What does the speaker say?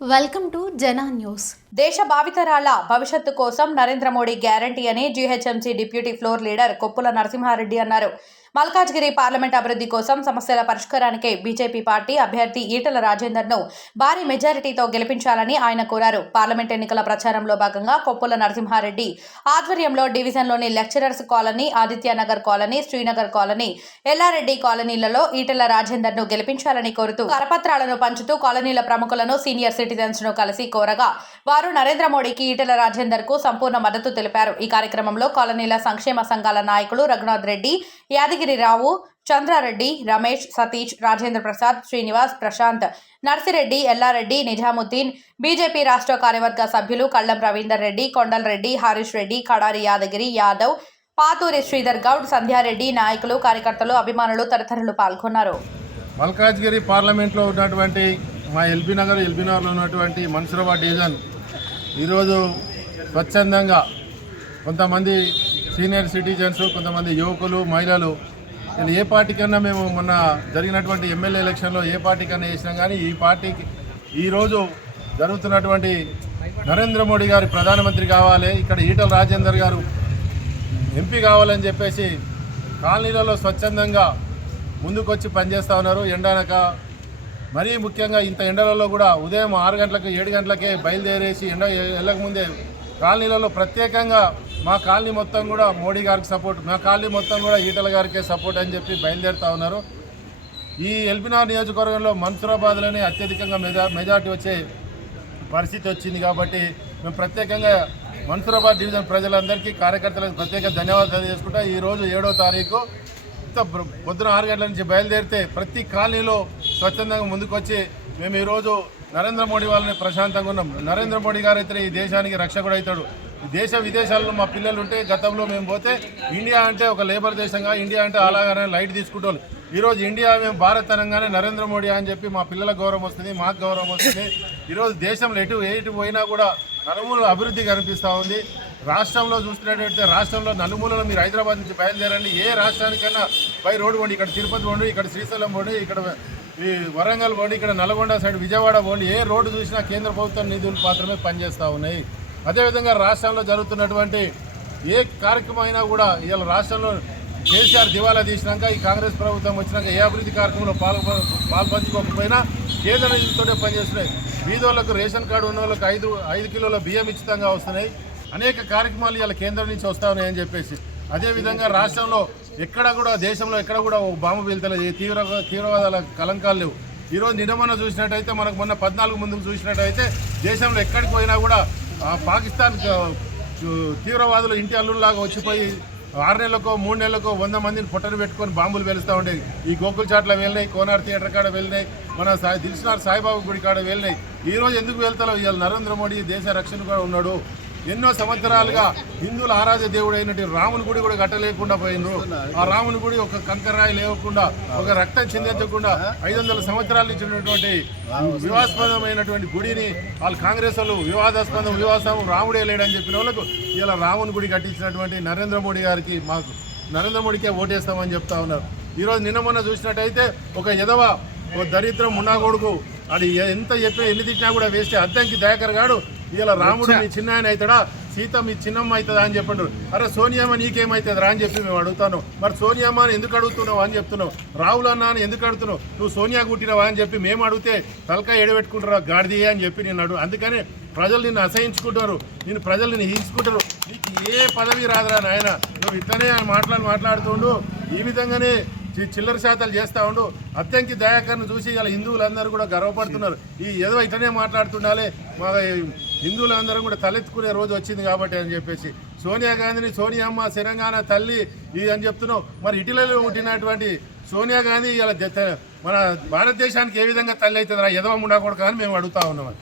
Welcome to జనా news. దేశ భావితరాల భవిష్యత్తు కోసం నరేంద్ర మోడీ గ్యారంటీ అని GHMC deputy floor leader Koppula Narasimha Reddy అన్నారు. మల్కాజ్గిరి పార్లమెంట్ అభివృద్ధి కోసం సమస్యల పరిష్కారానికే బీజేపీ పార్టీ అభ్యర్థి ఈటల రాజేందర్ను భారీ మెజారిటీతో గెలిపించాలని ఆయన కోరారు. పార్లమెంట్ ఎన్నికల ప్రచారంలో భాగంగా కొప్పుల నరసింహారెడ్డి ఆధ్వర్యంలో డివిజన్లోని lecturers colony Adityanagar colony Srinagar colony Yellareddy కాలనీలలో Etela రాజేందర్ను గెలిపించాలని కోరుతూ కరపత్రాలను పంచుతూ కాలనీల ప్రముఖులను సీనియర్ సిటిజన్స్ను కలిసి కోరగా వారు నరేంద్ర మోడీకి ఈటల రాజేందర్కు సంపూర్ణ మద్దతు తెలిపారు. ఈ కార్యక్రమంలో కాలనీల సంక్షేమ సంఘాల నాయకులు రఘునాథ్ రెడ్డి యాదగిరి రావు చంద్రారెడ్డి రమేష్ సతీష్ రాజేంద్ర ప్రసాద్ శ్రీనివాస్ ప్రశాంత్ నర్సిరెడ్డి ఎల్లారెడ్డి నిజాముద్దీన్ బీజేపీ రాష్ట్ర కార్యవర్గ సభ్యులు కళ్ళం రవీందర్ రెడ్డి కొండల్ రెడ్డి హరీష్ రెడ్డి కడారి యాదగిరి యాదవ్ పాతూరి శ్రీధర్ గౌడ్ సంధ్యారెడ్డి నాయకులు కార్యకర్తలు అభిమానులు తదితరులు పాల్గొన్నారు. మల్కాజ్గిరి పార్లమెంట్లో ఉన్నటువంటి మా ఎల్బీ నగర్ ఎల్బీ నగర్లో ఉన్నటువంటి మన్సురాబాద్ డివిజన్ ఈరోజు స్వచ్ఛందంగా కొంతమంది సీనియర్ సిటిజన్స్ కొంతమంది యువకులు మహిళలు ఏ పార్టీకన్నా మేము మొన్న జరిగినటువంటి ఎమ్మెల్యే ఎలక్షన్లో ఏ పార్టీకన్నా వేసినాం కానీ ఈ పార్టీకి ఈరోజు జరుగుతున్నటువంటి నరేంద్ర మోడీ గారు ప్రధానమంత్రి కావాలి ఇక్కడ ఈటల రాజేందర్ గారు ఎంపీ కావాలని చెప్పేసి కాలనీలలో స్వచ్ఛందంగా ముందుకొచ్చి పనిచేస్తూ ఉన్నారు. ఎండనక మరీ ముఖ్యంగా ఇంత ఎండలలో కూడా ఉదయం ఆరు గంటలకు ఏడు గంటలకే బయలుదేరేసి ఎండ వెళ్ళక ముందే కాలనీలలో ప్రత్యేకంగా మా కాలనీ మొత్తం కూడా మోడీ గారికి సపోర్ట్ మా కాలనీ మొత్తం కూడా ఈటల గారికే సపోర్ట్ అని చెప్పి బయలుదేరుతా ఉన్నారు. ఈ ఎల్బినార్ నియోజకవర్గంలో మన్సూరాబాద్లోనే అత్యధికంగా మెజా మెజార్టీ వచ్చే పరిస్థితి వచ్చింది కాబట్టి మేము ప్రత్యేకంగా మన్సూరాబాద్ డివిజన్ ప్రజలందరికీ కార్యకర్తలకు ప్రత్యేక ధన్యవాదాలు చేసుకుంటా ఈరోజు ఏడో తారీఖు ఇంత పొద్దున ఆరు గంటల నుంచి బయలుదేరితే ప్రతి కాలనీలో స్వచ్ఛందంగా ముందుకొచ్చి మేము ఈరోజు నరేంద్ర మోడీ వాళ్ళని ప్రశాంతంగా ఉన్నాం. నరేంద్ర మోడీ గారు అయితే ఈ దేశానికి రక్షకుడు అవుతాడు దేశ విదేశాల్లో మా పిల్లలు ఉంటే గతంలో మేము పోతే ఇండియా అంటే ఒక లేబర్ దేశంగా ఇండియా అంటే అలాగనే లైట్ తీసుకుంటాం ఈరోజు ఇండియా మేము భారత్ అనగానే నరేంద్ర మోడీ అని చెప్పి మా పిల్లల గౌరవం వస్తుంది మాకు గౌరవం వస్తుంది. ఈరోజు దేశంలో ఎటు ఎటు పోయినా కూడా నలుమూల అభివృద్ధి కనిపిస్తూ ఉంది. రాష్ట్రంలో చూస్తున్నట్టయితే రాష్ట్రంలో నలుమూలలో మీరు హైదరాబాద్ నుంచి బయలుదేరండి. ఏ రాష్ట్రానికైనా పై రోడ్డు పోండి ఇక్కడ తిరుపతి పోండి ఇక్కడ శ్రీశైలం పోండి ఇక్కడ ఈ వరంగల్ పోండి ఇక్కడ నల్గొండ సైడ్ విజయవాడ పోండి ఏ రోడ్డు చూసినా కేంద్ర ప్రభుత్వం నిధులు మాత్రమే పనిచేస్తూ ఉన్నాయి. అదేవిధంగా రాష్ట్రంలో జరుగుతున్నటువంటి ఏ కార్యక్రమం అయినా కూడా ఇవాళ రాష్ట్రంలో కేసీఆర్ దివాలా తీసినాక ఈ కాంగ్రెస్ ప్రభుత్వం వచ్చినాక ఏ అభివృద్ధి కార్యక్రమంలో పాల్గొ పాల్పంచుకోకపోయినా కేంద్ర నిధులతోనే పనిచేస్తున్నాయి. బీదోళ్ళకు రేషన్ కార్డు ఉన్న వాళ్ళకి ఐదు ఐదు కిలోల బియ్యం ఉచితంగా వస్తున్నాయి. అనేక కార్యక్రమాలు ఇవాళ కేంద్రం నుంచి వస్తా ఉన్నాయని చెప్పేసి. అదేవిధంగా రాష్ట్రంలో ఎక్కడ కూడా దేశంలో ఎక్కడ కూడా బాంబు వెళ్తలేదు తీవ్ర తీవ్రవాదాల కలంకాలు లేవు. ఈరోజు నిన్న చూసినట్టయితే మనకు మొన్న పద్నాలుగు ముందుకు చూసినట్టయితే దేశంలో ఎక్కడికి పోయినా కూడా పాకిస్తాన్ తీవ్రవాదులు ఇంటి అల్లుల్లాగా వచ్చిపోయి ఆరు నెలలకో మూడు నెలలకో వంద మందిని పొట్టను పెట్టుకొని బాంబులు వెలుస్తూ ఉండేవి. ఈ గోకుల్ చాట్ల వెళ్ళినాయి కోనార్ థియేటర్ కాడ వెళ్ళినాయి మన సాయి దిల్సునార్ సాయిబాబు గుడి కాడ వెళ్ళినాయి ఈ రోజు ఎందుకు వెళ్తారో ఇవాళ నరేంద్ర మోడీ దేశ రక్షణ కూడా ఉన్నాడు. ఎన్నో సంవత్సరాలుగా హిందువుల ఆరాధ్య దేవుడు అయినటువంటి రాముని గుడి కూడా కట్టలేకుండా పోయినరు ఆ రాముని గుడి ఒక కంకరాయి లేవకుండా ఒక రక్తం చెందించకుండా ఐదు వందల సంవత్సరాలు ఇచ్చినటువంటి వివాదాస్పదమైనటువంటి గుడిని వాళ్ళు కాంగ్రెస్ వాళ్ళు వివాదాస్పదం వివాసం రాముడే లేడని చెప్పిన వాళ్ళకు ఇలా రాముని గుడి కట్టించినటువంటి నరేంద్ర మోడీ గారికి మాకు నరేంద్ర మోడీకే ఓటేస్తామని చెప్తా ఉన్నారు. ఈరోజు నిన్న మొన్న చూసినట్టయితే ఒక ఎదవ ఓ దరిద్రం మున్నా కొడుకు అది ఎంత చెప్పి ఎన్ని తిట్టినా కూడా వేస్తే అద్దంకి దయాకర్ గాడు ఇలా రాముడు మీ చిన్న ఆయన అవుతాడా సీత మీ చిన్నమ్మ అవుతుందా అని చెప్పండు. అరే సోనియమ్మ నీకేమవుతుంది రా అని చెప్పి మేము అడుగుతాను. మరి సోనియమ్మ అని ఎందుకు అడుగుతున్నావు అని చెప్తున్నావు? రాహుల్ అన్న అని ఎందుకు అడుగుతున్నావు? నువ్వు సోనియా కుట్టినవా అని చెప్పి మేము అడిగితే తలకాయ ఎడబెట్టుకుంటారా గాడిది అని చెప్పి నేను అడుగు. అందుకని ప్రజలు నిన్ను అసహించుకుంటారు. నేను ప్రజలు నిన్ను హించుకుంటారు. నీకు ఏ పదవి రాదురా నాయన. నువ్వు ఇట్లనే మాట్లాడి మాట్లాడుతుండు ఈ విధంగానే చి- చిల్లర శాతాలు చేస్తూ ఉండు. అత్యంకి దయాకర్ను చూసి ఇలా హిందువులందరూ కూడా గర్వపడుతున్నారు. ఈ ఏదో ఇట్లనే మాట్లాడుతుండాలి. మా హిందువులందరం కూడా తలెత్తుకునే రోజు వచ్చింది కాబట్టి అని చెప్పేసి. సోనియా గాంధీని సోనియా అమ్మ తెలంగాణ తల్లి ఇది అని చెప్తున్నావు. మరి ఇటీవలలో పుట్టినటువంటి సోనియా గాంధీ ఇలా మన భారతదేశానికి ఏ విధంగా తల్లి అవుతుందా ఎదవ ఉండకూడదు అని మేము అడుగుతా ఉన్నాం.